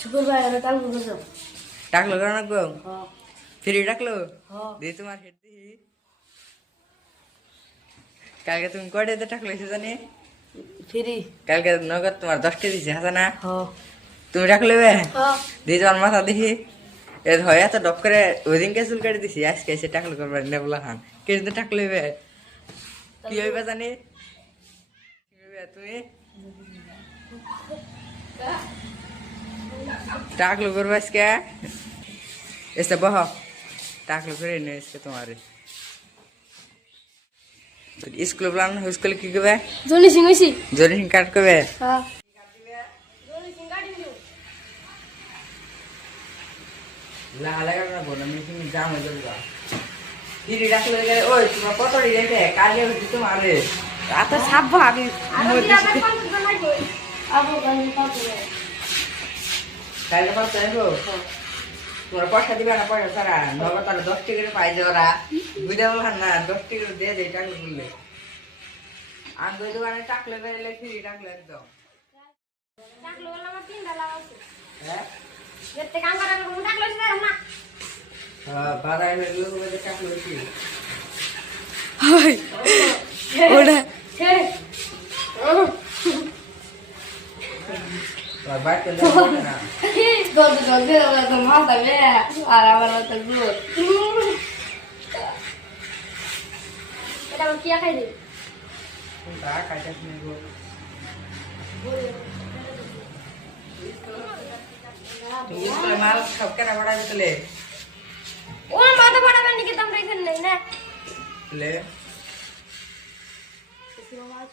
শুক্রবার টাকলো গেছো টাকলো কেন গো হ্যাঁ ফ্রি টাকলো হ্যাঁ দিয়ে তোমার হেড দিই কালকে তুমি কয়টাতে টাকলো এসে জানি ফ্রি কালকে নগদ তোমার 10টা দিছে হাসানা হ্যাঁ তুমি রাখলে বে হ্যাঁ দিয়ে তোমার মাথা দেখি এর হয় এত ডপ করে ওই দিনকে চুল কেটে দিছি আজকে এসে টাকলো করবার নেবলা খান কিন্তু টাকলে বে কি হইবে জানি কি হইবে তুমি টাকলো করবো আজকে এসে বহ টাকলো করে নে আজকে তোমার স্কুল প্ল্যান স্কুল কি করবে জনি সিং হইছি জরি সিং কাট করবে হ্যাঁ লাগা না বল আমি তুমি জাম হয়ে যাবো দিদি ডাকলে গেলে ওই তোমার কত রেটে কাজে হচ্ছে তোমার এত ছাপবো আমি কালকে পাঁচ চাইবো তোমার পয়সা দিবে না পয়সা ছাড়া নগদ তারা 10 টিকিট পাই যে ওরা বুঝতে বললাম না 10 টিকিট দিয়ে দেয় টাকলে বললে আমি ওই দোকানে টাকলে বেরোলে ফ্রি টাকলে একদম হ্যাঁ বাজারে লোক বেঁধে টাকলে কি ওটা বাড়িতে না দোদ দোদ তো মাথা বে আর আমার তো গুড এটা কি খাই রে কোনটা কাটাস নি গো তুই মাল সব কেন বড়া দিলে ও মাথা পড়াবে নাকি তোমরা এখানে নাই না লে কিছু মাছ